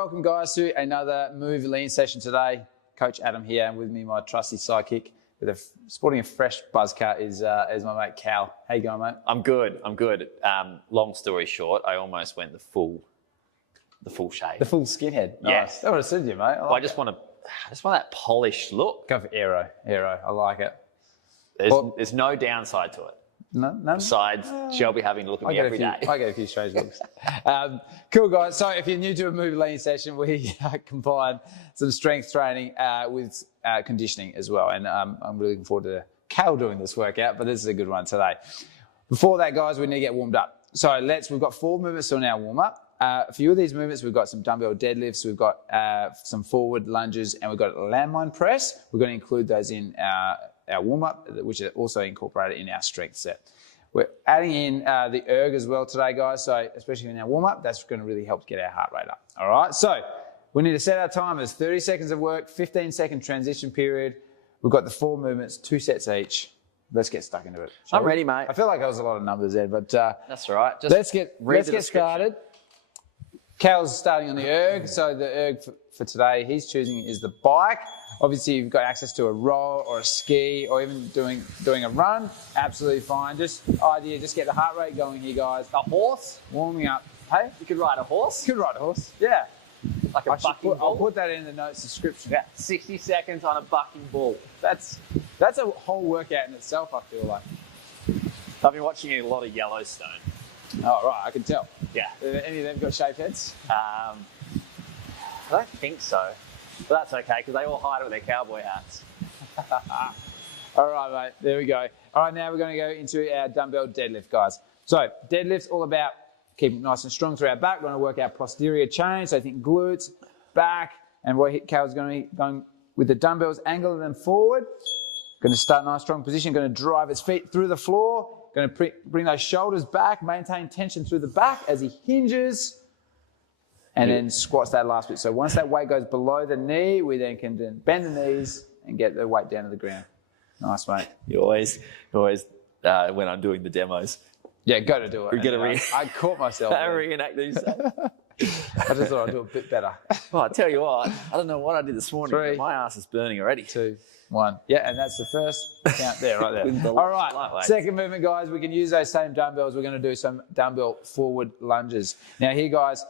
welcome guys to another Move Lean session today. Coach Adam here, and with me my trusty sidekick sporting a fresh buzz cut is my mate Cal. How you going, mate? I'm good. Long story short, I almost went the full shave. The full skinhead. Yeah. Nice. That would have suited you, mate. I just want that polished look. Go for aero. I like it. There's no downside to it. None? Besides Shelby having to look at me every day. I get a few strange looks. Cool, guys. So if you're new to a Move Lean session, we combine some strength training with conditioning as well. And I'm really looking forward to Cal doing this workout, but this is a good one today. Before that, guys, we need to get warmed up. So we've got 4 movements on our warm-up. A few of these movements, we've got some dumbbell deadlifts, we've got some forward lunges, and we've got a landmine press. We're going to include those in our warm-up, which are also incorporated in our strength set. We're adding in the erg as well today, guys. So especially in our warm-up, that's going to really help get our heart rate up. All right. So we need to set our timers: 30 seconds of work, 15-second transition period. We've got the 4 movements, 2 sets each. Let's get stuck into it. I'm ready, mate. I feel like that was a lot of numbers there, but that's all right. Just let's get started. Cal's starting on the erg. So the erg for today he's choosing is the bike. Obviously, you've got access to a roll or a ski or even doing a run. Absolutely fine. Just get the heart rate going here, guys. a horse. Warming up. Hey? You could ride a horse. You could ride a horse. Yeah. Like a bucking bull. I'll put that in the notes description. Yeah. 60 seconds on a bucking bull. That's a whole workout in itself, I feel like. I've been watching a lot of Yellowstone. Oh, right. I can tell. Yeah. Any of them got shaved heads? I don't think so. But that's okay, because they all hide with their cowboy hats. All right, mate. There we go. All right, now we're going to go into our dumbbell deadlift, guys. So deadlift's all about keeping nice and strong through our back. We're going to work our posterior chain. So I think glutes, back, and what Cal's going to be going with the dumbbells, angle them forward. Going to start nice strong position. Going to drive his feet through the floor. Going to bring those shoulders back, maintain tension through the back as he hinges. And then squats that last bit. So once that weight goes below the knee, we then can bend the knees and get the weight down to the ground. Nice, mate. You always, when I'm doing the demos. Yeah, go to do it. I caught myself. I reenact these. I just thought I'd do a bit better. Well, I tell you what, I don't know what I did this morning, 3, but my ass is burning already. 2, 1. Yeah, and that's the first count there, right there. All right, second movement, guys. We can use those same dumbbells. We're going to do some dumbbell forward lunges. Now here, guys,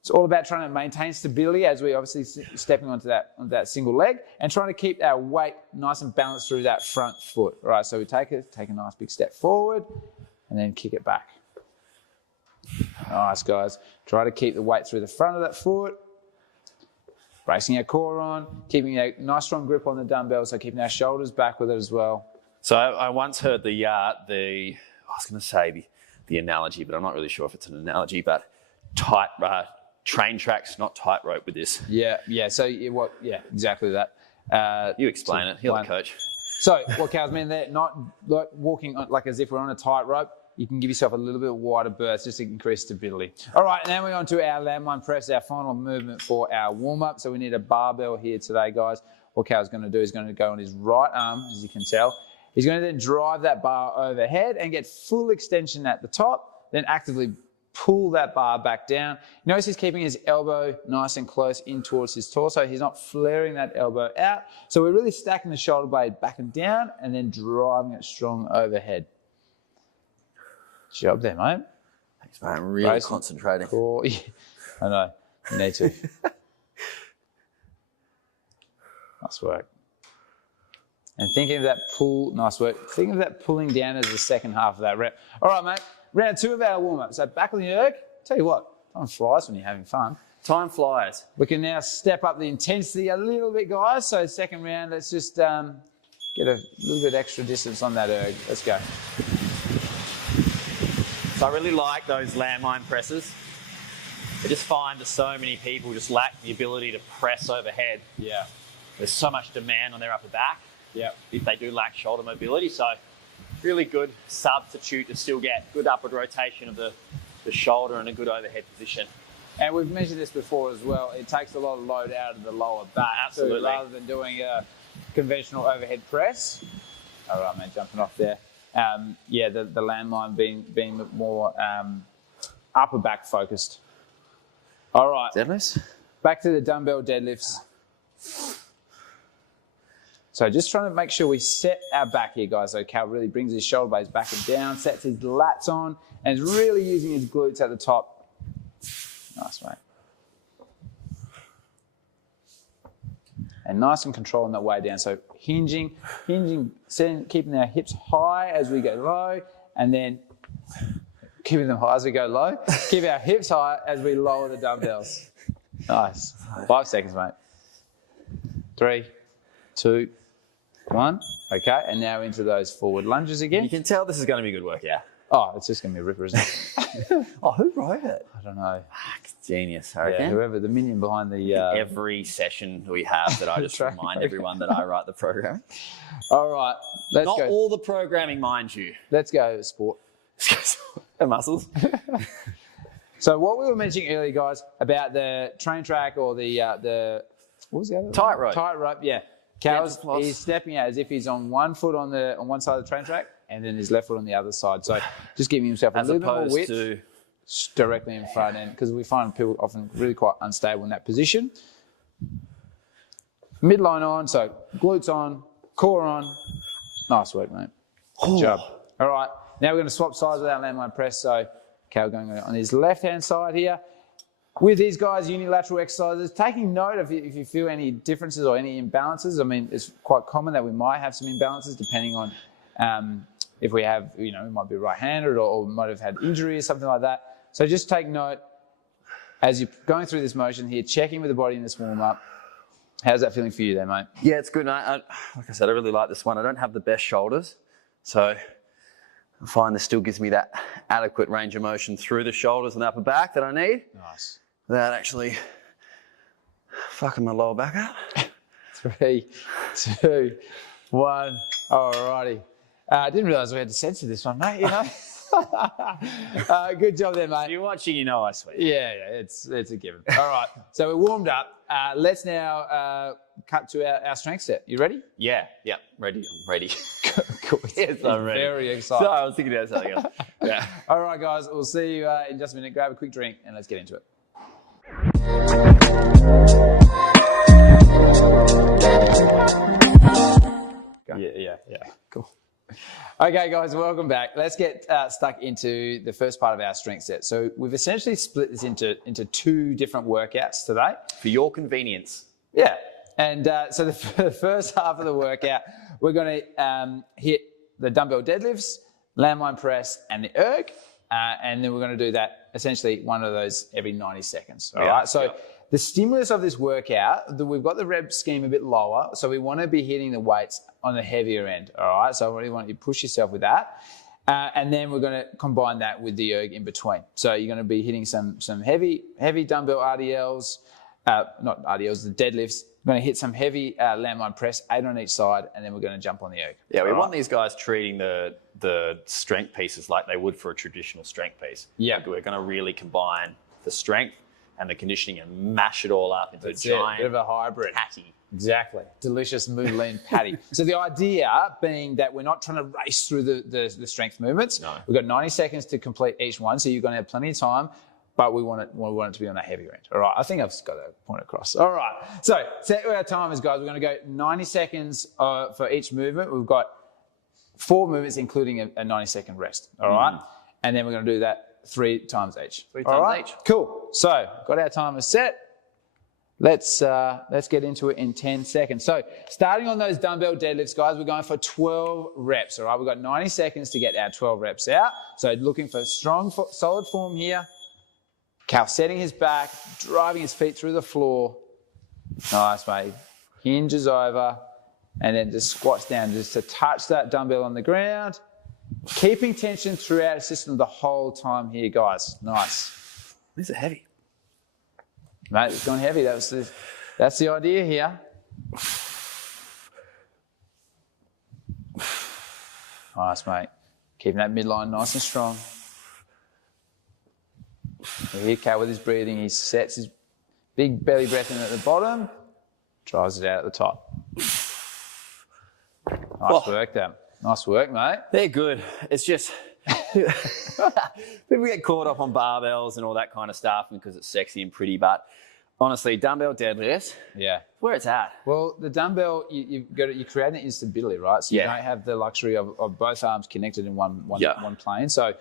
it's all about trying to maintain stability as we obviously stepping onto that single leg and trying to keep our weight nice and balanced through that front foot. All right, so we take a nice big step forward and then kick it back. Nice, guys. Try to keep the weight through the front of that foot. Bracing our core on, keeping a nice strong grip on the dumbbell, so keeping our shoulders back with it as well. So I once heard the analogy, but I'm not really sure if it's an analogy, but train tracks, not tightrope with this. Yeah. So exactly that. You explain it. You're the coach. So what Cal's meant there, not like walking like as if we're on a tightrope. You can give yourself a little bit wider berth just to increase stability. All right, now we're on to our landmine press, our final movement for our warm-up. So we need a barbell here today, guys. What Cal's going to do is going to go on his right arm, as you can tell. He's going to then drive that bar overhead and get full extension at the top, then actively pull that bar back down. Notice he's keeping his elbow nice and close in towards his torso. He's not flaring that elbow out. So we're really stacking the shoulder blade back and down and then driving it strong overhead. Job there, mate. Thanks, mate. I'm really concentrating. Cool. I know. You need to. Nice work. And thinking of that pull, nice work. Think of that pulling down as the second half of that rep. All right, mate. Round 2 of our warm-up. So back on the erg. Tell you what, time flies when you're having fun. Time flies. We can now step up the intensity a little bit, guys. So second round, let's just get a little bit extra distance on that erg. Let's go. So I really like those landmine presses. I just find that so many people just lack the ability to press overhead. Yeah. There's so much demand on their upper back. Yeah. If they do lack shoulder mobility. So really good substitute to still get good upward rotation of the shoulder and a good overhead position. And we've mentioned this before as well. It takes a lot of load out of the lower back. Absolutely. So rather than doing a conventional overhead press. All right, man, jumping off there. The landmine being more upper back focused. All right. Deadlifts? back to the dumbbell deadlifts. So just trying to make sure we set our back here, guys. So Cal really brings his shoulder blades back and down, sets his lats on, and is really using his glutes at the top. Nice, mate. And nice and controlling that way down. So hinging, keeping our hips high as we go low, and then keeping them high as we go low. Keep our hips high as we lower the dumbbells. Nice. 5 seconds, mate. 3, 2, 1. Okay, and now into those forward lunges again. You can tell this is going to be a good work, yeah. Oh, it's just going to be a ripper, isn't it? Oh, who wrote it? I don't know. Genius, I reckon. Yeah, whoever, the minion behind the... Every session we have that I just remind everyone that I write the program. All right, let's Not go. all the programming, mind you. Let's go sport. The muscles. So what we were mentioning earlier, guys, about the train track or the what was the other? Tight rope. Tight rope, yeah. Cal's, he's stepping out as if he's on one foot on one side of the train track and then his left foot on the other side. So just giving himself a little bit more width directly in front end, because we find people often really quite unstable in that position. Midline on, so glutes on, core on. Nice work, mate. Good job. All right, now we're going to swap sides with our landmine press. So Cal going on his left-hand side here. With these guys, unilateral exercises, taking note if you feel any differences or any imbalances. I mean, it's quite common that we might have some imbalances depending on if we have, we might be right-handed or might have had injury or something like that. So just take note as you're going through this motion here, checking with the body in this warm-up. How's that feeling for you there, mate? Yeah, it's good. Like I said, I really like this one. I don't have the best shoulders, so I find this still gives me that adequate range of motion through the shoulders and upper back that I need. Nice. Without actually fucking my lower back up. 3, 2, 1. Alrighty. I didn't realise we had to censor this one, mate, Good job there, mate. If you're watching, you know I swear. Yeah, it's a given. All right, so we're warmed up. Let's now cut to our strength set. You ready? Yeah, ready. I'm ready. Cool. Yes, I'm ready. Very excited. Sorry, I was thinking about something else. Yeah. All right, guys, we'll see you in just a minute. Grab a quick drink and let's get into it. Yeah. Cool. Okay, guys, welcome back. Let's get stuck into the first part of our strength set. So we've essentially split this into 2 different workouts today. For your convenience. Yeah. And so the first half of the workout, we're going to hit the dumbbell deadlifts, landmine press, and the erg. And then we're going to do that, essentially one of those every 90 seconds. All right. So the stimulus of this workout, we've got the rep scheme a bit lower. So we want to be hitting the weights on the heavier end. All right. So I really want you to push yourself with that. And then we're going to combine that with the erg in between. So you're going to be hitting some heavy dumbbell RDLs, not RDLs, the deadlifts. We're going to hit some heavy landmine press, 8 on each side, and then we're going to jump on the erg. Yeah, we want these guys treating the strength pieces like they would for a traditional strength piece. Yeah. Like we're going to really combine the strength and the conditioning and mash it all up into a giant bit of a hybrid patty. Exactly. Delicious mood lean patty. So the idea being that we're not trying to race through the strength movements. No. We've got 90 seconds to complete each one, so you're going to have plenty of time. But we want it to be on a heavier end. All right, I think I've got a point across. All right, so set our timers, guys. We're going to go 90 seconds for each movement. We've got 4 movements, including a 90-second rest. All right, and then we're going to do that 3 times each. 3 times each. Cool. So got our timers set. Let's get into it in 10 seconds. So starting on those dumbbell deadlifts, guys, we're going for 12 reps. All right, we've got 90 seconds to get our 12 reps out. So looking for strong, solid form here. Cal setting his back, driving his feet through the floor. Nice, mate. Hinges over, and then just squats down just to touch that dumbbell on the ground. Keeping tension throughout the system the whole time here, guys. Nice. These are heavy. Mate, it's gone heavy. That's the idea here. Nice, mate. Keeping that midline nice and strong. Here, Cal with his breathing, he sets his big belly breath in at the bottom, drives it out at the top. Nice work, Dan. Nice work, mate. They're good. It's just people get caught up on barbells and all that kind of stuff because it's sexy and pretty, but honestly, dumbbell deadlifts, Yeah. where it's at. Well, the dumbbell, you're creating that instability, right? So you don't have the luxury of both arms connected in one plane. So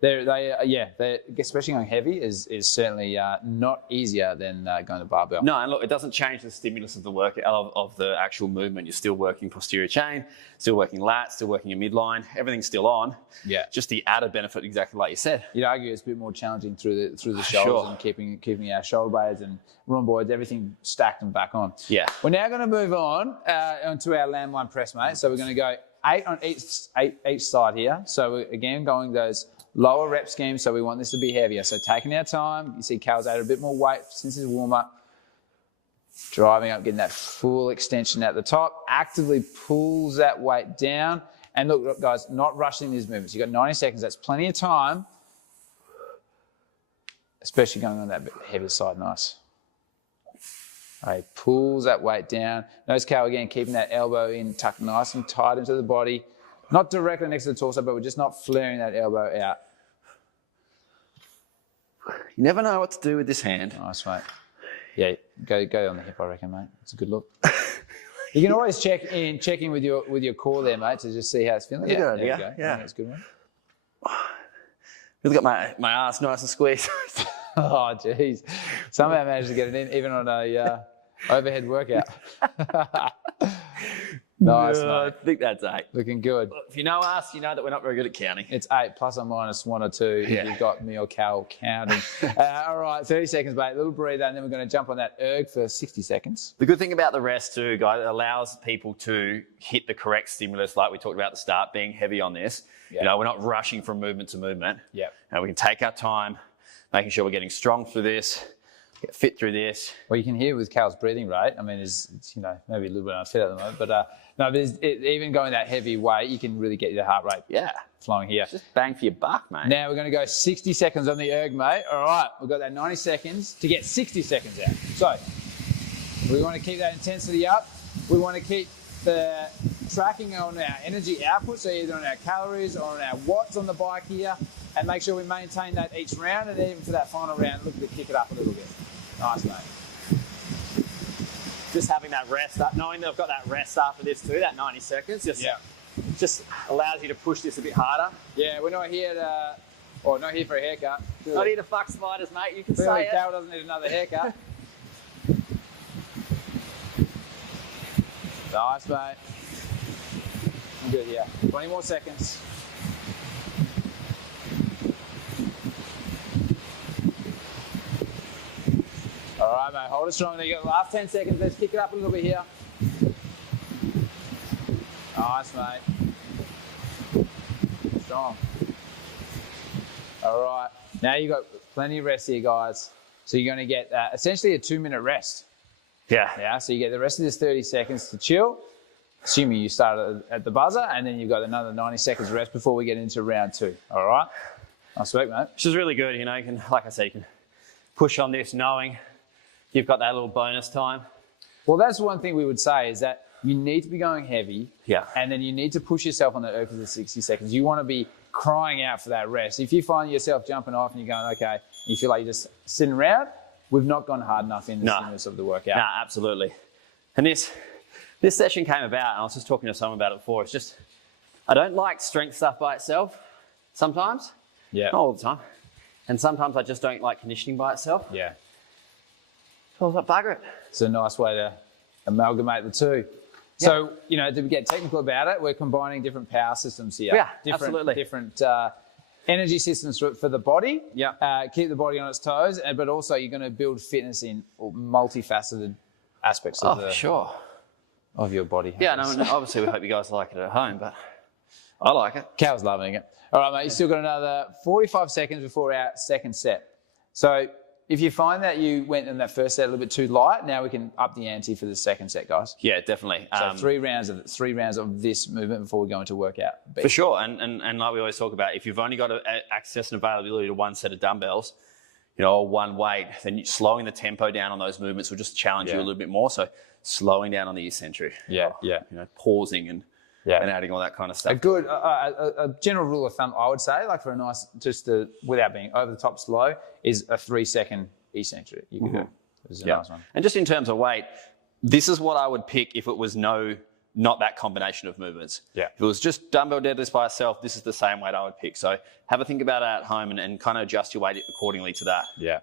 especially going heavy is certainly not easier than going to barbell. No, and look, it doesn't change the stimulus of the work of the actual movement. You're still working posterior chain, still working lats, still working your midline. Everything's still on. Yeah. Just the added benefit, exactly like you said. You'd argue it's a bit more challenging through the shoulders and keeping our shoulder blades and rhomboids, everything stacked and back on. Yeah. We're now going to move on onto our landmine press, mate. So we're going to go 8 on each side here. So we're, again, going those lower rep schemes, so we want this to be heavier. So taking our time, you see Cal's added a bit more weight since his warm-up. Driving up, getting that full extension at the top. Actively pulls that weight down. And look, guys, not rushing these movements. You've got 90 seconds. That's plenty of time, especially going on that bit heavier side. Nice. All right, pulls that weight down. Notice Cal, again, keeping that elbow in, tucked nice and tight into the body. Not directly next to the torso, but we're just not flaring that elbow out. You never know what to do with this hand. Nice, mate. Yeah, go on the hip, I reckon, mate. It's a good look. You can always check in with your core there, mate, to just see how it's feeling. Yeah, there we go. Yeah. That's a good one. Really got my ass nice and squeezed. Oh, jeez. Somehow managed to get it in, even on a overhead workout. Nice, mate. I think that's 8. Looking good. If you know us, you know that we're not very good at counting. It's 8 plus or minus 1 or 2. Yeah. You've got me or Cal counting. All right, 30 seconds, mate. A little breather, and then we're going to jump on that erg for 60 seconds. The good thing about the rest too, guys, it allows people to hit the correct stimulus, like we talked about at the start, being heavy on this. Yeah. You know, we're not rushing from movement to movement. Yeah. And we can take our time, making sure we're getting strong through this, get fit through this. Well, you can hear with Cal's breathing rate. I mean, it's maybe a little bit unfit at the moment, but no, but even going that heavy weight, you can really get your heart rate flowing here. Just bang for your buck, mate. Now we're going to go 60 seconds on the erg, mate. All right, we've got that 90 seconds to get 60 seconds out. So we want to keep that intensity up. We want to keep the tracking on our energy output, so either on our calories or on our watts on the bike here, and make sure we maintain that each round, and even for that final round, look to kick it up a little bit. Nice, mate. Just having that rest up, knowing that I've got that rest after this too, that 90 seconds, just allows you to push this a bit harder. Yeah, we're not here not here for a haircut. Not here to fuck spiders, mate. You can Clearly, say it. Cal doesn't need another haircut. Nice, mate. I'm good, yeah. 20 more seconds. All right, mate, hold it strong. There you go. Last 10 seconds. Let's kick it up a little bit here. Nice, mate. Strong. All right. Now you've got plenty of rest here, guys. So you're going to get essentially a 2-minute rest. Yeah. So you get the rest of this 30 seconds to chill, assuming you start at the buzzer, and then you've got another 90 seconds rest before we get into round 2. All right. Nice work, mate. Which is really good. You know, you can, like I say, you can push on this knowing you've got that little bonus time. Well, that's one thing we would say is that you need to be going heavy. Yeah. And then you need to push yourself on the erg for the 60 seconds. You want to be crying out for that rest. If you find yourself jumping off and you're going, okay, and you feel like you're just sitting around, we've not gone hard enough in the stimulus of the workout. No, absolutely. And this session came about, and I was just talking to someone about it before. It's just, I don't like strength stuff by itself sometimes. Yeah. Not all the time. And sometimes I just don't like conditioning by itself. Yeah. So I was like, bugger it. It's a nice way to amalgamate the two. Yeah. So, to get technical about it, we're combining different power systems here. Yeah, Different energy systems for the body. Yeah. Keep the body on its toes, but also you're going to build fitness in multifaceted aspects of your body. Yeah, no, obviously we hope you guys like it at home, but I like it. Cal's loving it. All right, mate, you've still got another 45 seconds before our second set. So if you find that you went in that first set a little bit too light, now we can up the ante for the second set, guys. Yeah, definitely. So 3 rounds of this movement before we go into workout B. For sure, and like we always talk about, if you've only got access and availability to one set of dumbbells, or one weight, then slowing the tempo down on those movements will just challenge you a little bit more. So slowing down on the eccentric. Yeah. Pausing and adding all that kind of stuff. A general rule of thumb, I would say, like for a nice, without being over the top slow, is a 3-second eccentric. You can do is a nice one. And just in terms of weight, this is what I would pick if it was not that combination of movements. Yeah. If it was just dumbbell deadlifts by itself, this is the same weight I would pick. So have a think about it at home and kind of adjust your weight accordingly to that. Yeah.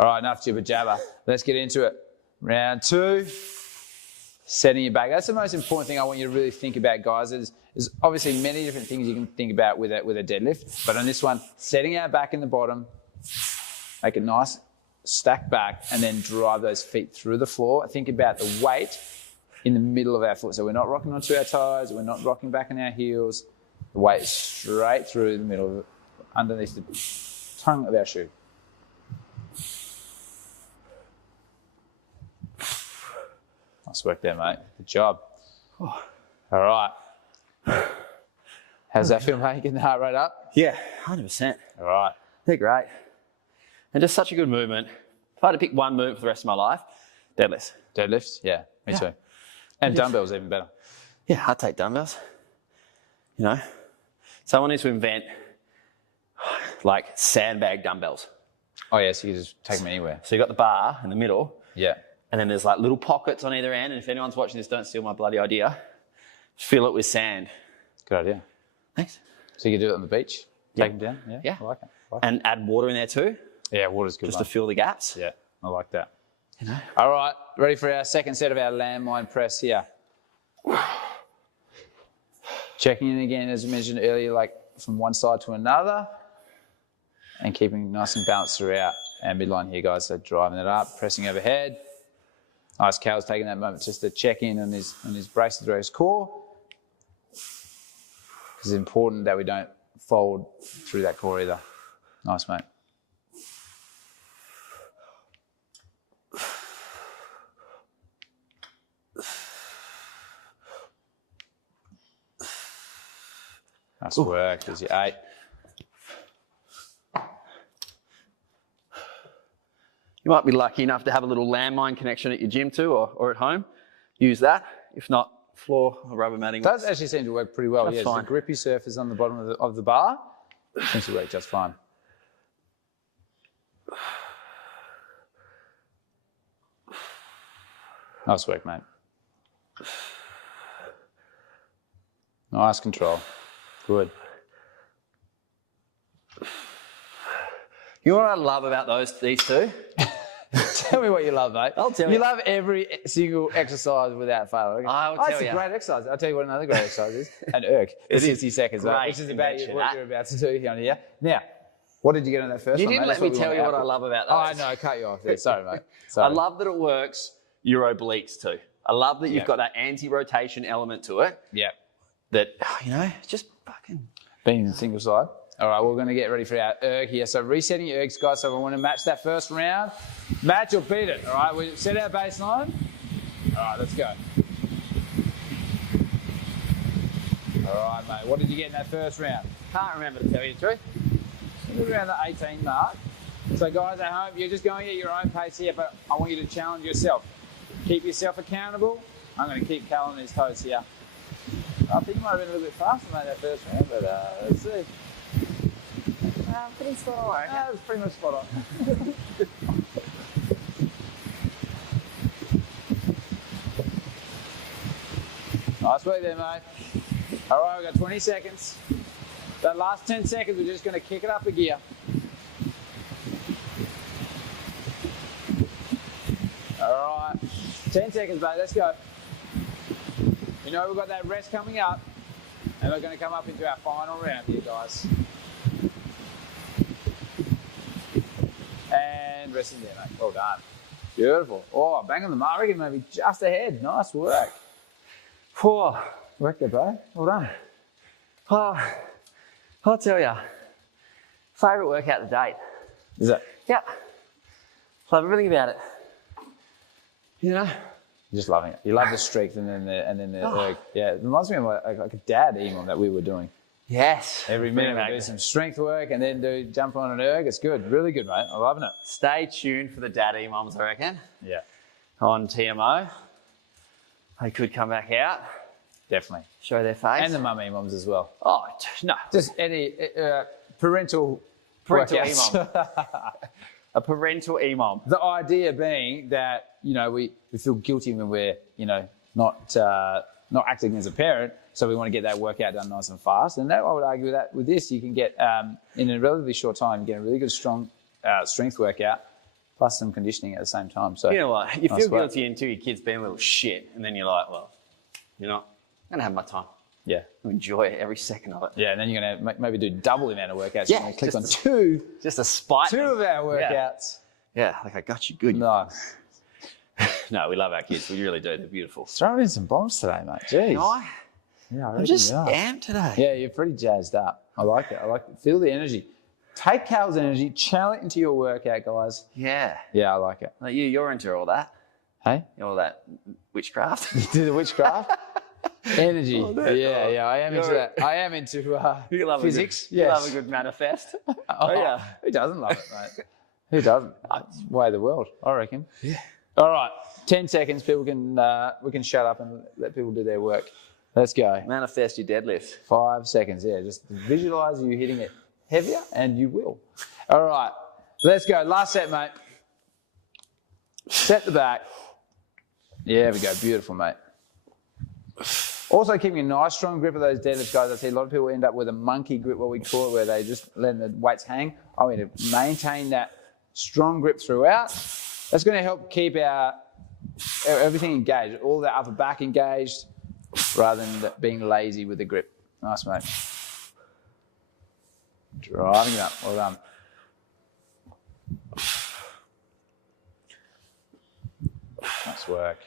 All right, enough jibber jabber. Let's get into it. Round 2, setting your back. That's the most important thing I want you to really think about, guys. There's obviously many different things you can think about with a deadlift, but on this one, setting our back in the bottom, make it nice, stack back, and then drive those feet through the floor. Think about the weight in the middle of our foot. So we're not rocking onto our toes, we're not rocking back on our heels. The weight is straight through the middle of it, underneath the tongue of our shoe. Nice work there, mate. Good job. All right. How's that feel, mate? Getting the heart rate up? Yeah, 100%. All right. They're great. And just such a good movement. If I had to pick one movement for the rest of my life, deadlifts. Deadlifts? Yeah, me too. And dumbbells even better. Yeah, I'd take dumbbells. You know, someone needs to invent like sandbag dumbbells. Oh, yeah, so you just take them anywhere. So you got the bar in the middle. Yeah. And then there's like little pockets on either end. And if anyone's watching this, don't steal my bloody idea. Fill it with sand. Good idea. Thanks. So you can do it on the beach? Take them down? Yeah. I like it. And add water in there too. Yeah, water's good. Just to fill the gaps. Yeah, I like that. You know? All right, ready for our second set of our landmine press here. Checking in again, as I mentioned earlier, like from one side to another and keeping nice and balanced throughout our midline here, guys. So driving it up, pressing overhead. Nice, Cal's taking that moment just to check in on his braces through his core. It's important that we don't fold through that core either. Nice, mate. Nice work. There's your 8. You might be lucky enough to have a little landmine connection at your gym too, or at home. Use that. If not, floor or rubber matting. It does actually seem to work pretty well. That's Yeah, fine. the grippy surface on the bottom of the bar seems to work just fine. Nice work, mate. Nice control. Good. You know what I love about these two? Tell me what you love, mate. I'll tell you. You love every single exercise without fail. Okay? I will tell It's you. a great exercise. I'll tell you what another great exercise is. An erg. It's 60 seconds, mate, great which is about invention, what that. you're about to do here on here. Now, what did you get on that first You one, didn't mate? let me That's tell we you want what I to love about Oh, those. I know. I cut you off there. Sorry, mate. I Sorry. love that it works Euro obliques too. I love that you've got that anti-rotation element to it. Yeah. That, you know, just fucking... Being single side. All right, we're going to get ready for our erg here. So resetting your ergs, guys. So we want to match that first round. Match or beat it. All right, we set our baseline. All right, let's go. All right, mate. What did you get in that first round? Can't remember to tell you the truth. Around the 18 mark. So guys at home, you're just going at your own pace here, but I want you to challenge yourself. Keep yourself accountable. I'm going to keep Cal on his toes here. I think he might have been a little bit faster than that first round, but let's see. Pretty spot on. That was pretty much spot on. Nice work there, mate. All right, we've got 20 seconds. That last 10 seconds, we're just going to kick it up a gear. All right, 10 seconds, mate. Let's go. You know, we've got that rest coming up, and we're going to come up into our final round here, guys. And resting there, mate. Well done. Beautiful. Oh, bang on the mark. I reckon maybe just ahead. Nice work. Oh, Work there, bro. Well done. oh, I'll tell you. Favourite workout to date. Is it? Yep. Love everything about it. You know? You're just loving it. You love the strength and then the erg. Yeah, it reminds me of like a dad email that we were doing. Yes. Every minute we do some strength work and then jump on an erg. It's good. Really good, mate. I'm loving it. Stay tuned for the daddy moms, I reckon, Yeah, on TMO. They could come back out, definitely. show their face. And the mummy moms as well. Oh, no. Just any parental Parental workouts. A parental email. The idea being that, you know, we feel guilty when we're, you know, not acting as a parent, so we want to get that workout done nice and fast. And that, I would argue that with this, you can get, in a relatively short time, get a really good, strong strength workout, plus some conditioning at the same time. So you know what? You nice feel guilty until your kid's being a little shit, and then you're like, well, you know, I'm going to have my time. Yeah. Enjoy every second of it. Yeah, and then you're going to maybe do double the amount of workouts. Yeah, You're going to click on just a spite. two of our workouts. Yeah, like I got you good. Nice. No, we love our kids. We really do. They're beautiful. Throwing in some bombs today, mate. Jeez. Yeah, I'm just amped today. Yeah, you're pretty jazzed up. I like it. Feel the energy. Take Cal's energy, channel it into your workout, guys. Yeah. Yeah, I like it. Like you're into all that. Hey? All that witchcraft. Do the witchcraft? Energy. Yeah, I am into that. I am into physics. You love a good manifest. Oh, yeah. Who doesn't love it, mate? Who doesn't? It's the way of the world, I reckon. Yeah. All right, 10 seconds. People can we can shut up and let people do their work. Let's go. Manifest your deadlift. 5 seconds. Yeah, just visualize you hitting it heavier, and you will. All right, let's go. Last set, mate. Set the back. Yeah, there we go. Beautiful, mate. Also keeping a nice strong grip of those deadlifts, guys. I see a lot of people end up with a monkey grip, what we call it, where they just let the weights hang. I want to maintain that strong grip throughout. That's going to help keep our everything engaged, all the upper back engaged, rather than being lazy with the grip. Nice, mate. Driving it up. Well done. Nice work.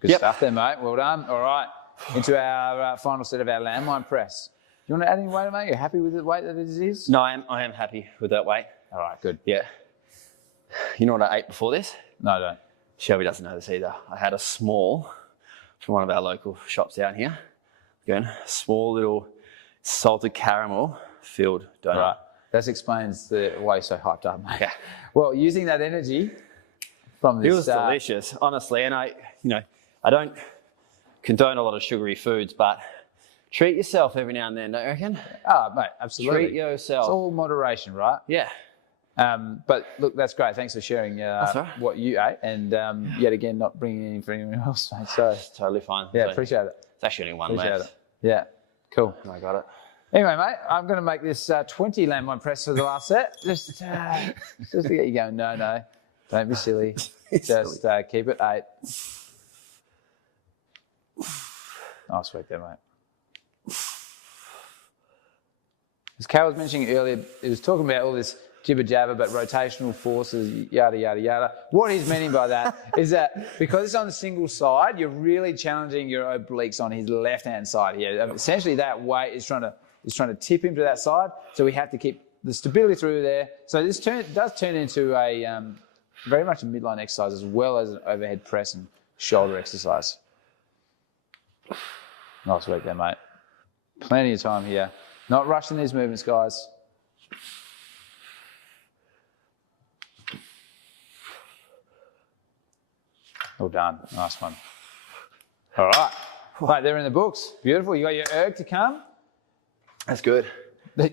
Good stuff there, mate. Well done. All right. Into our final set of our landmine press. Do you want to add any weight, mate? You're happy with the weight that it is? No, I am happy with that weight. All right, good. Yeah. You know what I ate before this? No, I don't. Shelby doesn't know this either. I had a small from one of our local shops down here. Again, small little salted caramel filled donut. Right. That explains why you're so hyped up, mate. Yeah. Well, using that energy from this... It was delicious, honestly. And I don't condone a lot of sugary foods, but treat yourself every now and then, don't you reckon? Oh, mate, absolutely. Treat yourself. It's all moderation, right? Yeah. But look, that's great. Thanks for sharing what you ate, and yet again, not bringing anything for anyone else, mate. So it's totally fine. Yeah, so, appreciate it. It's actually only one left. Yeah, cool. I got it. Anyway, mate, I'm going to make this 20 landmine press for the last set, just to get you going. No, don't be silly. Just keep it 8. Nice work there, mate. As Cal was mentioning earlier, he was talking about all this jibber jabber about rotational forces, yada, yada, yada. What he's meaning by that is that because it's on the single side, you're really challenging your obliques on his left-hand side here. Essentially, that weight is trying to tip him to that side, so we have to keep the stability through there. So this does turn into a very much a midline exercise as well as an overhead press and shoulder exercise. Nice work there, mate. Plenty of time here. Not rushing these movements, guys. Well done. Nice one. All right. Right, they're in the books. Beautiful. You got your erg to come. That's good.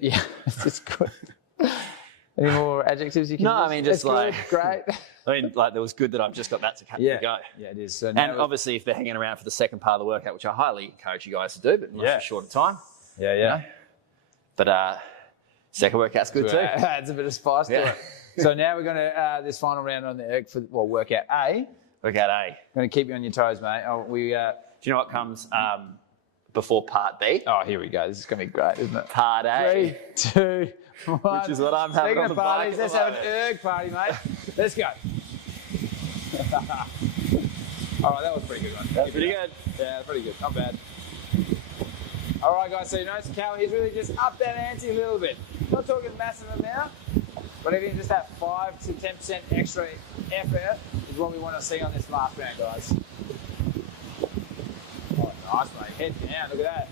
Yeah, it's good. Any more adjectives you can use? No, I mean, just like... Great. I mean, like, it was good that I've just got that to go. Yeah, it is. So and obviously, if they're hanging around for the second part of the workout, which I highly encourage you guys to do, but not for a shorter time. Yeah. You know? But second workout's good too. Adds a bit of spice to it. So now we're going to, this final round on the erg for, workout A. Workout A. I'm going to keep you on your toes, mate. Do you know what comes before part B? Oh, here we go. This is going to be great, isn't it? Part A. 3, 2, 1. Which is what I'm having on the parties, bike. let's have an erg party, mate. Let's go. All right, that was pretty good one. That's pretty good. Yeah, pretty good. Not bad. All right, guys, so you notice Cal, he's really just up that ante a little bit. Not talking massive amount, but even just that 5 to 10% extra effort is what we want to see on this last round, guys. Oh, nice, mate. Head down, look at that.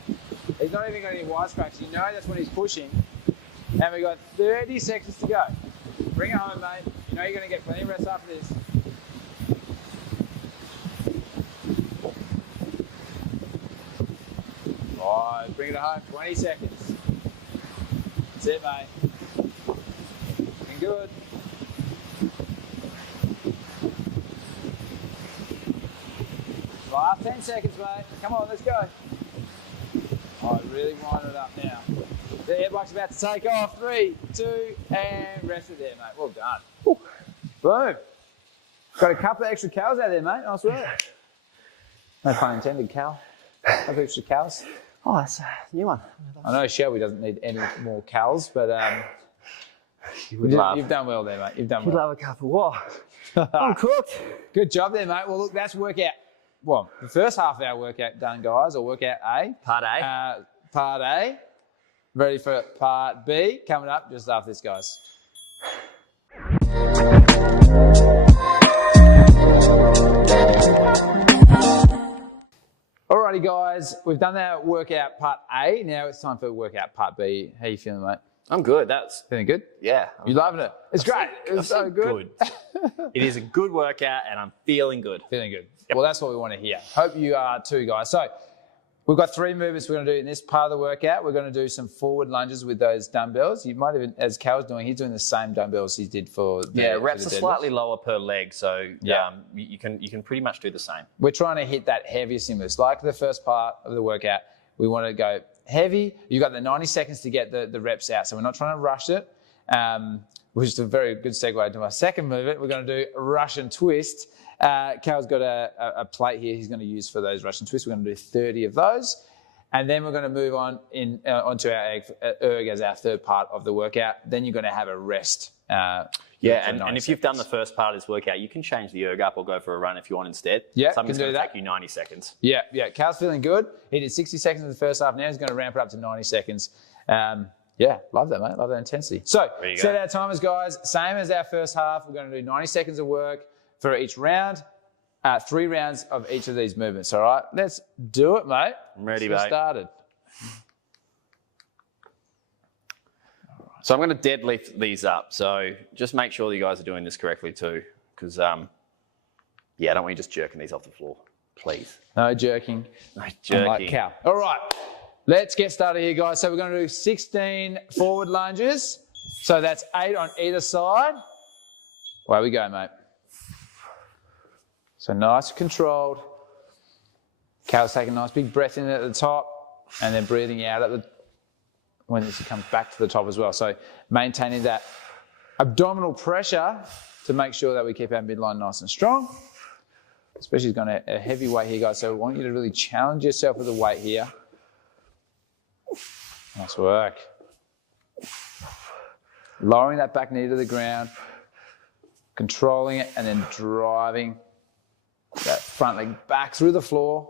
He's not even got any wisecracks. You know that's when he's pushing. And we've got 30 seconds to go. Bring it home, mate. You know you're going to get plenty of rest after this. Right, bring it home. 20 seconds. That's it, mate. good. Last 10 seconds, mate. Come on, let's go. Oh, really wind it up now. The air bike's about to take off. 3, 2, and rest it there, mate. Well done. Ooh. Boom. Got a couple of extra cows out there, mate. Nice work. No pun intended, Cal. Couple extra cows. Oh, that's a new one. I know Shelby doesn't need any more cows, but you've done well there, mate. You've done well. You'd love a couple. Whoa. I'm cooked. Good job there, mate. Well, look, that's workout. Well, the first half of our workout done, guys, or workout A. Part A. Part A. Ready for part B coming up just after this, guys. Alrighty, guys, we've done our workout part A. Now it's time for workout part B. How you feeling, mate? I'm good. That's Feeling good? yeah. You loving it? It's great. It's so good. It is a good workout, and I'm feeling good. Feeling good. Yep. Well, that's what we want to hear. Hope you are too, guys. So we've got 3 movements we're going to do in this part of the workout. We're going to do some forward lunges with those dumbbells. You might even, as Cal's doing, he's doing the same dumbbells he did for the reps for the are slightly lower per leg, so Yeah. you can pretty much do the same. We're trying to hit that heavier stimulus. Like the first part of the workout, we want to go heavy. You've got the 90 seconds to get the reps out, so we're not trying to rush it, which is a very good segue to my second movement. We're going to do a Russian twist. Cal's got a plate here he's going to use for those Russian twists. We're going to do 30 of those. And then we're going to move on onto our erg as our third part of the workout. Then you're going to have a rest. And if you've done the first part of this workout, you can change the erg up or go for a run if you want instead. Yeah, Something's can going do to that. take you 90 seconds. Yeah. Cal's feeling good. He did 60 seconds in the first half. Now he's going to ramp it up to 90 seconds. Love that, mate. Love that intensity. So set our timers, guys. Same as our first half. We're going to do 90 seconds of work for each round. 3 rounds of each of these movements, all right? Let's do it, mate. I'm ready, Let's mate. get started. So I'm going to deadlift these up. So just make sure that you guys are doing this correctly too, because I don't want you just jerking these off the floor, please. No jerking. No jerking. Like Cal. All right, let's get started here, guys. So we're going to do 16 forward lunges. So that's 8 on either side. Away we go, mate. So nice, controlled. Cal's taking a nice big breath in at the top and then breathing out at the when he comes back to the top as well. So maintaining that abdominal pressure to make sure that we keep our midline nice and strong. Especially he's got a heavy weight here, guys. So we want you to really challenge yourself with the weight here. Nice work. Lowering that back knee to the ground, controlling it, and then driving that front leg back through the floor.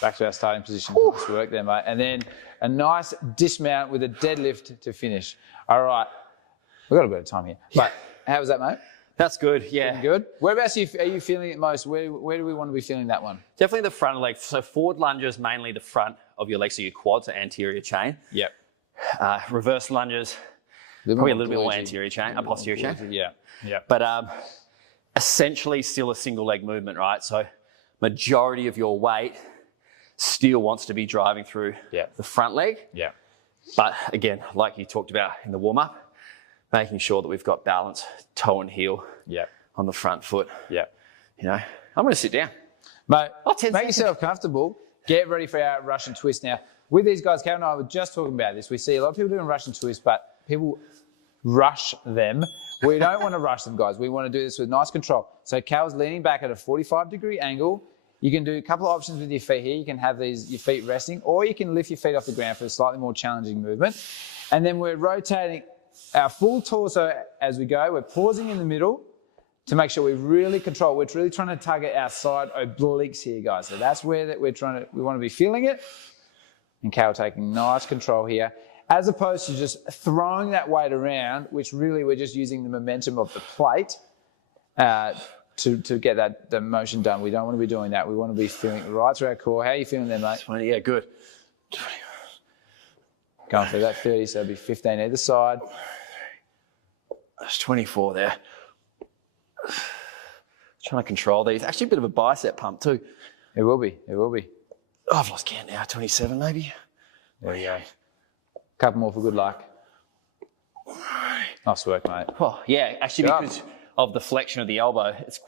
Back to our starting position. Nice work there, mate. And then a nice dismount with a deadlift to finish. All right. We've got a bit of time here. But how was that, mate? That's good, yeah. Feeling good? Whereabouts are you feeling it most? Where do we want to be feeling that one? Definitely the front leg. So forward lunges, mainly the front of your legs, so your quads are anterior chain. Yep. Reverse lunges, probably a little bit more anterior chain, posterior chain. Yeah. But essentially still a single leg movement, right? So majority of your weight still wants to be driving through the front leg. Yeah. But again, like you talked about in the warm-up, making sure that we've got balance, toe and heel on the front foot. Yeah. You know, I'm going to sit down. Mate, 10 make seconds. yourself comfortable. Get ready for our Russian twist now. With these guys, Kevin and I were just talking about this. We see a lot of people doing Russian twists, but people rush them. We don't want to rush them, guys. We want to do this with nice control. So Cal's leaning back at a 45-degree angle. You can do a couple of options with your feet here. You can have your feet resting, or you can lift your feet off the ground for a slightly more challenging movement. And then we're rotating our full torso as we go. We're pausing in the middle to make sure we really control. We're really trying to target our side obliques here, guys. So that's where we want to be feeling it. And Cal taking nice control here, as opposed to just throwing that weight around, which really we're just using the momentum of the plate to get the motion done. We don't want to be doing that. We want to be feeling it right through our core. How are you feeling there, mate? 20, yeah, good. Going through that 30, so it'll be 15 either side. That's 24 there. Trying to control these. Actually, a bit of a bicep pump too. It will be. Oh, I've lost count now. 27 maybe. There you go. Couple more for good luck. Nice work, mate. Oh, yeah, actually because of the flexion of the elbow, it's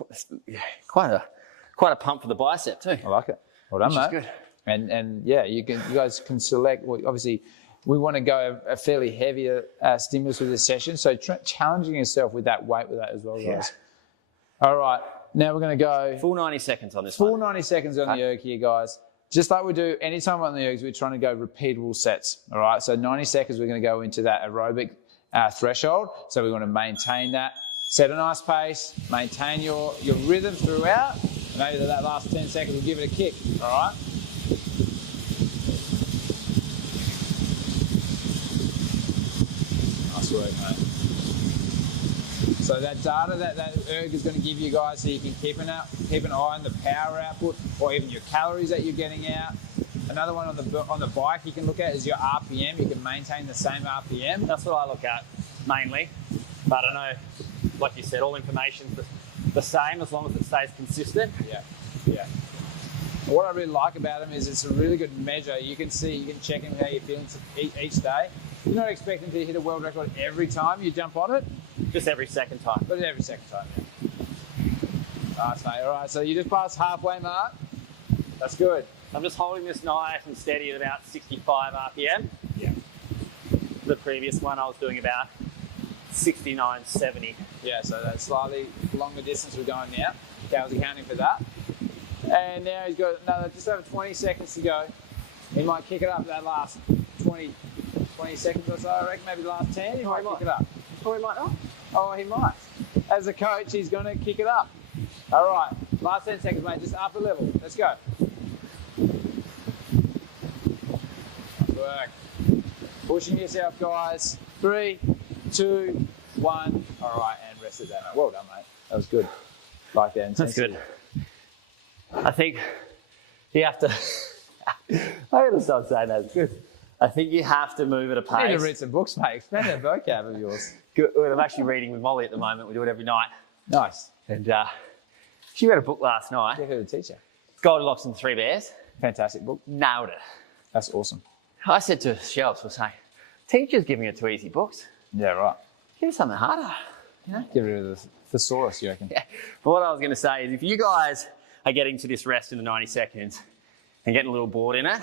quite a pump for the bicep too. I like it. Well done, mate. Good. And yeah, you guys can select. Well, obviously, we want to go a fairly heavier stimulus with this session, so challenging yourself with that weight with that as well, guys. All right, now we're going to go full 90 seconds on this. Full 90 seconds on the erg here, guys. Just like we do anytime on the ergs, we're trying to go repeatable sets. All right, so 90 seconds, we're going to go into that aerobic threshold. So we want to maintain that, set a nice pace, maintain your rhythm throughout. Maybe that last 10 seconds, we'll give it a kick. All right. Nice work, mate. So that data that erg is going to give you guys, so you can keep an eye on the power output or even your calories that you're getting out. Another one on the bike you can look at is your RPM. You can maintain the same RPM. That's what I look at mainly. But I know, like you said, all information's the same as long as it stays consistent. Yeah. What I really like about them is it's a really good measure. You can check in how you're feeling each day. You're not expecting to hit a world record every time you jump on it. Just every second time. But every second time, yeah. Nice, mate. All right, so you just passed halfway mark. That's good. I'm just holding this nice and steady at about 65 RPM. Yeah. The previous one I was doing about 69, 70. Yeah, so that's slightly longer distance we're going now. Cal's accounting for that. And now he's got another just over 20 seconds to go. He might kick it up that last 20 seconds or so, I reckon, maybe the last 10. He might kick it up. Or he might not. Oh, he might. As a coach, he's going to kick it up. All right, last 10 seconds, mate, just up a level. Let's go. Nice work. Pushing yourself, guys. 3, 2, 1. All right, and rest it down. Well done, mate. That was good. Like that intensity. That's good. I think you have to... I gotta stop saying that. It's good. I think you have to move at a pace. You need to read some books, mate. Expand that vocab of yours. Good. I'm actually reading with Molly at the moment. We do it every night. Nice. And she read a book last night. Get her to teach you. Goldilocks and the Three Bears. Fantastic book. Nailed it. That's awesome. I said to Shelves, we're saying, teachers giving it 2 easy books. Yeah, right. Give us something harder. You know? Get rid of the thesaurus, you reckon? Yeah. But what I was going to say is if you guys are getting to this rest in the 90 seconds and getting a little bored in it.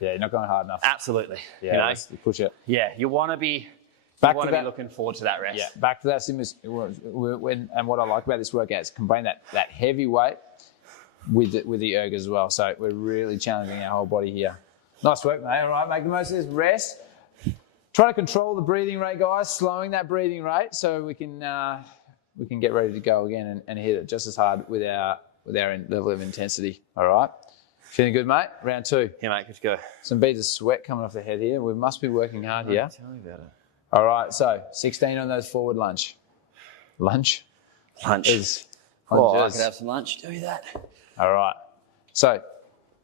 Yeah, you're not going hard enough. Absolutely. Yeah, you know? push it. Yeah, you want to be looking forward to that rest. Yeah, back to that stimulus. And what I like about this workout is combine that heavy weight with the erg as well. So we're really challenging our whole body here. Nice work, mate. All right, make the most of this rest. Try to control the breathing rate, guys. Slowing that breathing rate so we can get ready to go again and hit it just as hard with our level of intensity. All right. Feeling good, mate? Round 2. Yeah, mate, good to go. Some beads of sweat coming off the head here. We must be working hard here. Tell me about it. All right, so 16 on those forward lunge. Lunge? Lunch. I could have some lunch. Do that. All right. So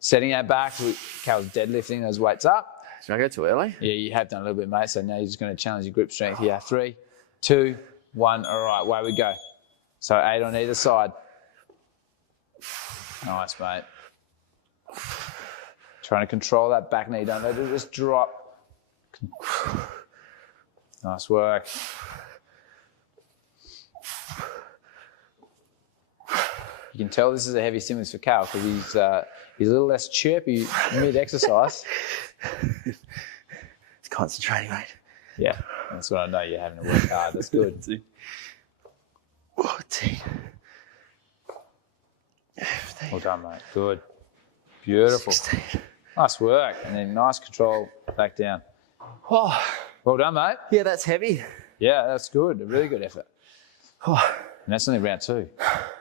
setting that back, Cal's deadlifting those weights up. Should I go too early? Yeah, you have done a little bit, mate. So now you're just going to challenge your grip strength here. 3, 2, 1. All right, away we go. So 8 on either side. Nice, mate. Trying to control that back knee. Don't let it just drop. Nice work. You can tell this is a heavy stimulus for Cal because he's a little less chirpy mid-exercise. It's concentrating, mate. Yeah, that's what I know. You're having to work hard. That's good. 14. Well done, mate. Good. Beautiful. 16. Nice work. And then nice control back down. Oh, well done, mate. yeah, that's heavy. Yeah, that's good. A really good effort. Oh. And that's only round 2.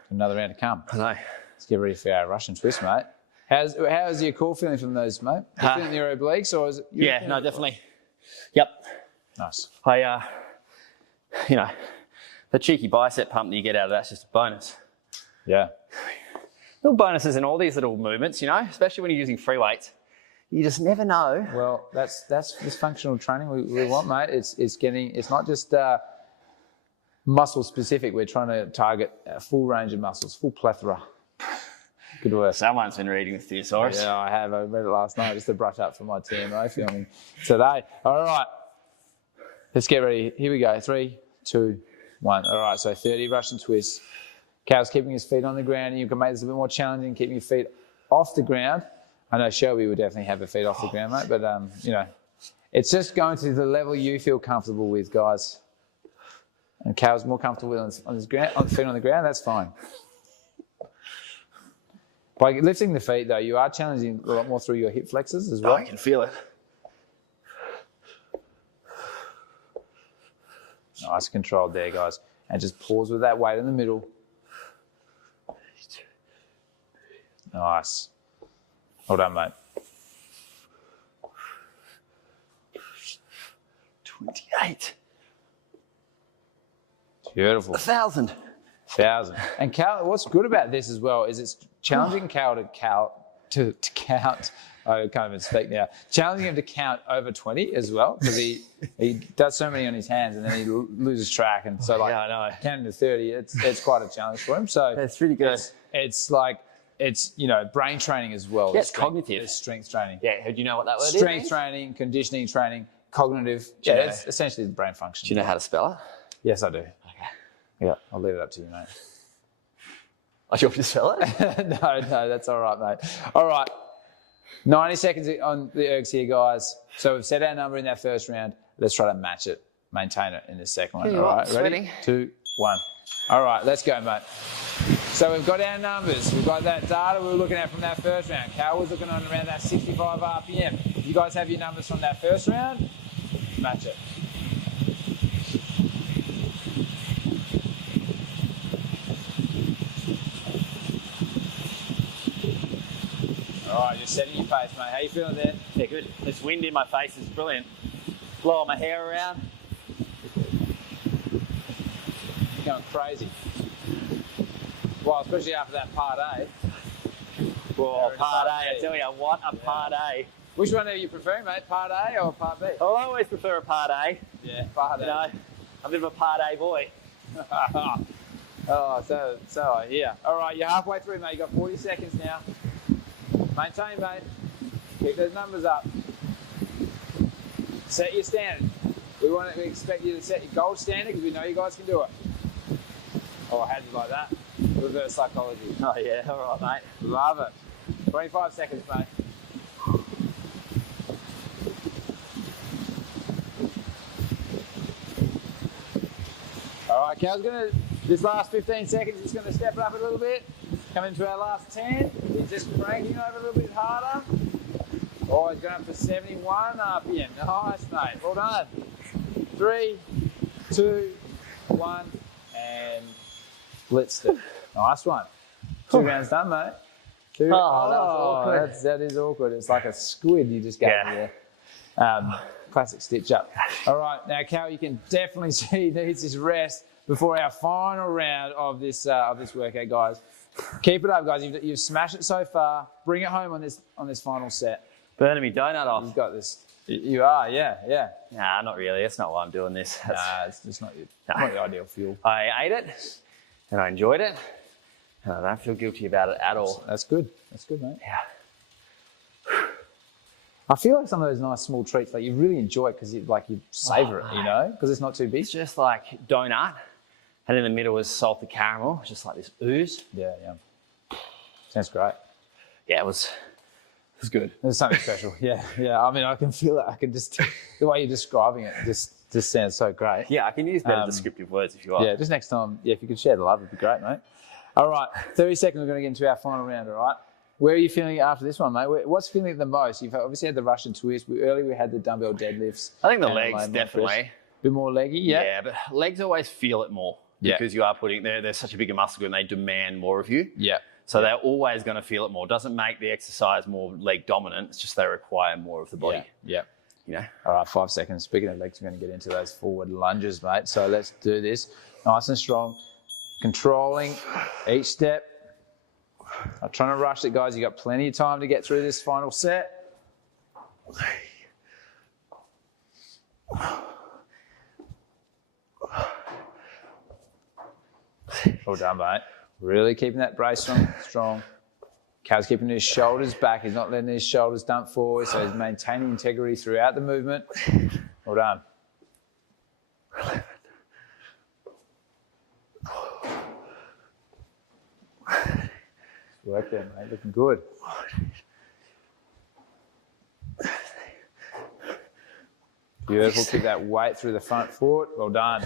Another round to come. I know. Let's get ready for our Russian twist, mate. How's your core feeling from those, mate? You feeling your obliques or is it? Yeah, no, definitely. Yep. Nice. The cheeky bicep pump that you get out of that's just a bonus. Yeah. Little bonuses in all these little movements, especially when you're using free weights. You just never know. Well, that's this functional training we want, mate. It's not just muscle specific. We're trying to target a full range of muscles, full plethora. Good work. Someone's been reading the thesaurus. Yeah, I have. I read it last night just to brush up for my TMO filming today. All right. Let's get ready. Here we go. 3, 2, 1. All right, so 30 Russian twists. Cal's keeping his feet on the ground. You can make this a bit more challenging, keeping your feet off the ground. I know Shelby would definitely have her feet off the ground, mate, but, you know, it's just going to the level you feel comfortable with, guys. And Cal's more comfortable with on his ground, on feet on the ground, that's fine. By lifting the feet, though, you are challenging a lot more through your hip flexors as well. I can feel it. Nice controlled there, guys. And just pause with that weight in the middle. Nice. Well done, mate. 28. Beautiful. 1,000. 1,000. And Cal, what's good about this as well is it's challenging Cal to count. I can't even speak now. Challenging him to count over 20 as well, because he does so many on his hands and then he loses track. And so, like, yeah, I know. Counting to 30, it's quite a challenge for him. So it's really good. It's you know, brain training as well. Yeah, it's cognitive. It's strength training. Yeah, do you know what that word is? Strength training, conditioning training, cognitive. Yeah, it's essentially the brain function. Do you know how to spell it? Yes, I do. Okay. Yeah, I'll leave it up to you, mate. Oh, do you want me to spell it? No, that's all right, mate. All right. 90 seconds on the ergs here, guys. So we've set our number in that first round. Let's try to match it, maintain it in this second one. All right, ready? 2, 1. All right, let's go, mate. So we've got our numbers. We've got that data we were looking at from that first round. Cal was looking on around that 65 RPM. If you guys have your numbers from that first round, match it. All right, just setting your pace, mate. How you feeling there? Yeah, good. This wind in my face is brilliant. Blowing my hair around. You're going crazy. Well, especially after that part A. Well, part A, I tell you, what a part A. Which one are you preferring, mate? Part A or part B? Well, I always prefer a part A. Yeah, part A. You know, I'm a bit of a part A boy. Oh, so I hear. All right, you're halfway through, mate. You've got 40 seconds now. Maintain, mate. Keep those numbers up. Set your standard. We expect you to set your gold standard because we know you guys can do it. Oh, how do you like that? Reverse psychology. Oh, yeah. All right, mate. Love it. 25 seconds, mate. All right, Cal's this last 15 seconds, he's going to step it up a little bit. Come into our last 10. He's just cranking over a little bit harder. Oh, he's going up to 71 RPM. Nice, mate. Well done. 3, 2, 1, and blitzed it. Nice one. 2 rounds done, mate. 2. That was awkward. That is awkward. It's like a squid you just gave me there. Classic stitch up. All right, now Cal, you can definitely see he needs his rest before our final round of this workout, guys. Keep it up, guys. You've smashed it so far. Bring it home on this final set. Burning me donut off. You've got this. You are, yeah. Nah, not really. That's not why I'm doing this. Nah, it's just not the ideal fuel. I ate it, and I enjoyed it, and I don't feel guilty about it at all. That's good. That's good, mate. Yeah. I feel like some of those nice small treats, like you really enjoy it because you savor it, you know, because it's not too big. It's just like donut, and in the middle was salted caramel, just like this ooze. Yeah. Sounds great. Yeah, it was good. There's something special. Yeah. I mean, I can feel it. I can just the way you're describing it just sounds so great. Yeah, I can use better descriptive words if you want. Yeah, just next time, if you could share the love, it'd be great, mate. All right, 30 seconds. We're going to get into our final round. All right. Where are you feeling after this one, mate? What's feeling the most? You've obviously had the Russian twist. Earlier we had the dumbbell deadlifts. I think the legs definitely. A bit more leggy, yeah. Yeah, but legs always feel it more because you are they're such a bigger muscle group and they demand more of you. Yeah. So they're always going to feel it more. Doesn't make the exercise more leg dominant. It's just they require more of the body. Yeah. You know. All right, 5 seconds. Speaking of legs, we're going to get into those forward lunges, mate. So let's do this. Nice and strong. Controlling each step. Not trying to rush it, guys. You've got plenty of time to get through this final set. Well done, mate. Really keeping that brace strong. Cal's keeping his shoulders back. He's not letting his shoulders dump forward, so he's maintaining integrity throughout the movement. Well done. work there, mate. Looking good. Beautiful. Keep that weight through the front foot. Well done.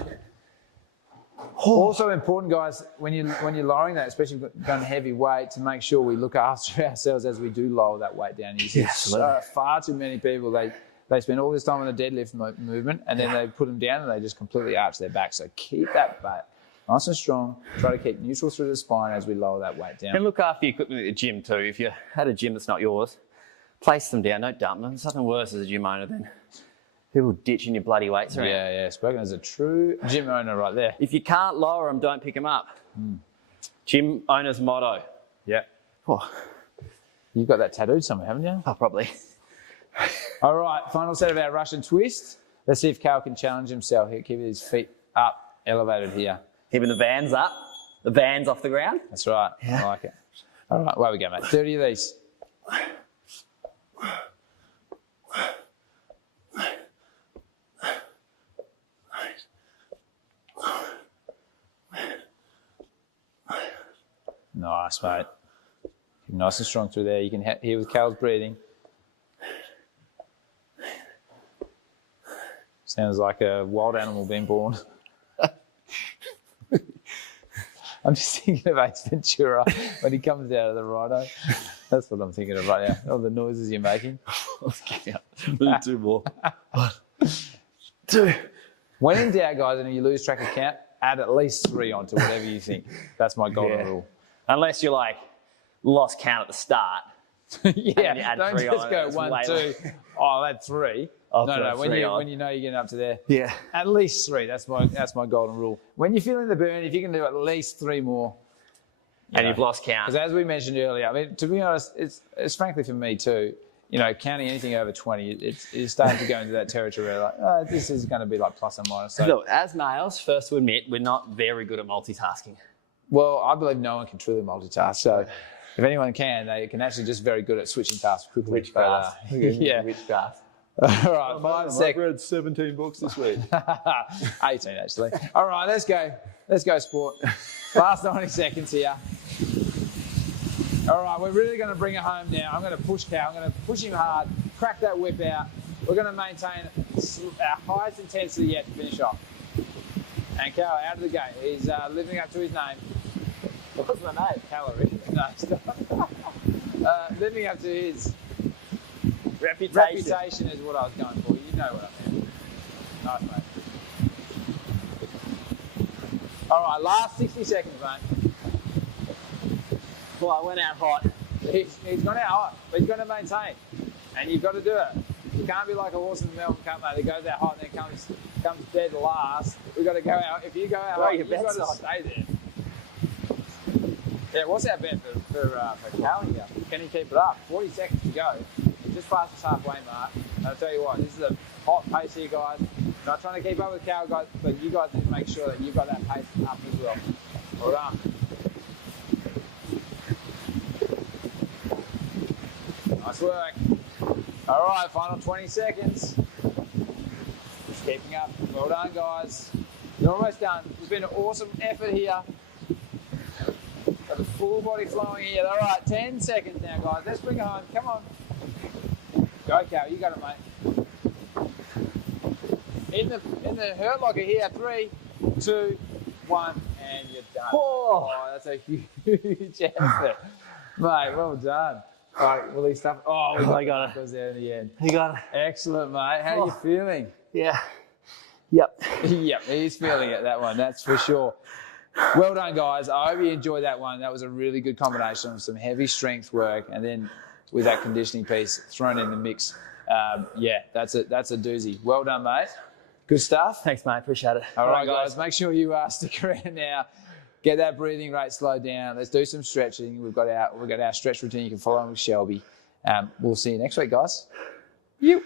Also important, guys, when you're lowering that, especially if you've done heavy weight, to make sure we look after ourselves as we do lower that weight down. You see far too many people, they spend all this time on the deadlift movement, and then they put them down and they just completely arch their back. So keep that back nice and strong. Try to keep neutral through the spine as we lower that weight down. And look after your equipment at the gym too. If you had a gym that's not yours, place them down. Don't dump them. There's nothing worse as a gym owner than people ditching your bloody weights around. Yeah. Spoken as a true gym owner right there. If you can't lower them, don't pick them up. Gym owner's motto. Yeah. Oh. You've got that tattooed somewhere, haven't you? Oh, probably. All right, final set of our Russian twist. Let's see if Cal can challenge himself. He'll keep his feet up, elevated here. Keeping the Vans up. The Vans off the ground. That's right. Yeah. I like it. All right, away we go, mate. 30 of these. Nice, mate. Keep nice and strong through there. You can hear with Cal's breathing. Sounds like a wild animal being born. I'm just thinking of Ace Ventura when he comes out of the rhino. That's what I'm thinking of right now. All the noises you're making. Let's get out. 2 more. 1, 2. When in doubt, guys, and you lose track of count, add at least 3 onto whatever you think. That's my golden rule. Unless you're like lost count at the start. Yeah, don't just go 1, 2. Oh, I'll add 3. No. When you know you're getting up to there, at least 3. That's my golden rule. When you're feeling the burn, if you can do at least 3 more, you've lost count. Because as we mentioned earlier, I mean, to be honest, it's frankly for me too. You know, counting anything over 20, it's starting to go into that territory where like, this is going to be like plus or minus. So, look, as males, first to admit, we're not very good at multitasking. Well, I believe no one can truly multitask. So if anyone can, they can actually just very good at switching tasks quickly. Which grass? Which grass? All right, 5 seconds. I've read 17 books this week. 18, actually. All right, let's go. Let's go, sport. Last 90 seconds here. All right, we're really going to bring it home now. I'm going to push Cal. I'm going to push him hard, crack that whip out. We're going to maintain our highest intensity yet to finish off. And Cal, out of the gate, he's living up to his name. What's my name? Calorie. No, stop. Living up to his reputation is what I was going for. You know what I mean. Nice, mate. All right, last 60 seconds, mate. Well, I went out hot. He's gone out hot, but he's going to maintain. And you've got to do it. You can't be like a horse in the Melbourne Cup, mate, that goes out hot and then comes dead last. We've got to go out. If you go out hot, you've got to stay there. Yeah, what's our bet for Cal here? Can he keep it up? 40 seconds to go. Just past the halfway mark. And I'll tell you what, this is a hot pace here, guys. Not trying to keep up with Cal, guys, but you guys need to make sure that you've got that pace up as well. Well done. Nice work. All right, final 20 seconds. Just keeping up. Well done, guys. You're almost done. It's been an awesome effort here. Got the full body flowing here. All right, 10 seconds now, guys. Let's bring it home. Come on. Go, Cal. You got it, mate. In the hurt locker here. 3, 2, 1, and you're done. Oh, that's a huge effort. Mate, well done. All right, will he stop? Oh, we got it. Goes there in the end. You got it. Excellent, mate. How are you feeling? Yeah. Yep. Yep, he's feeling it, that one. That's for sure. Well done, guys. I hope you enjoyed that one. That was a really good combination of some heavy strength work and then with that conditioning piece thrown in the mix. Yeah, that's a doozy. Well done, mate. Good stuff. Thanks, mate. Appreciate it. All right, guys. Make sure you stick around now. Get that breathing rate slowed down. Let's do some stretching. We've got our stretch routine. You can follow on with Shelby. We'll see you next week, guys. You.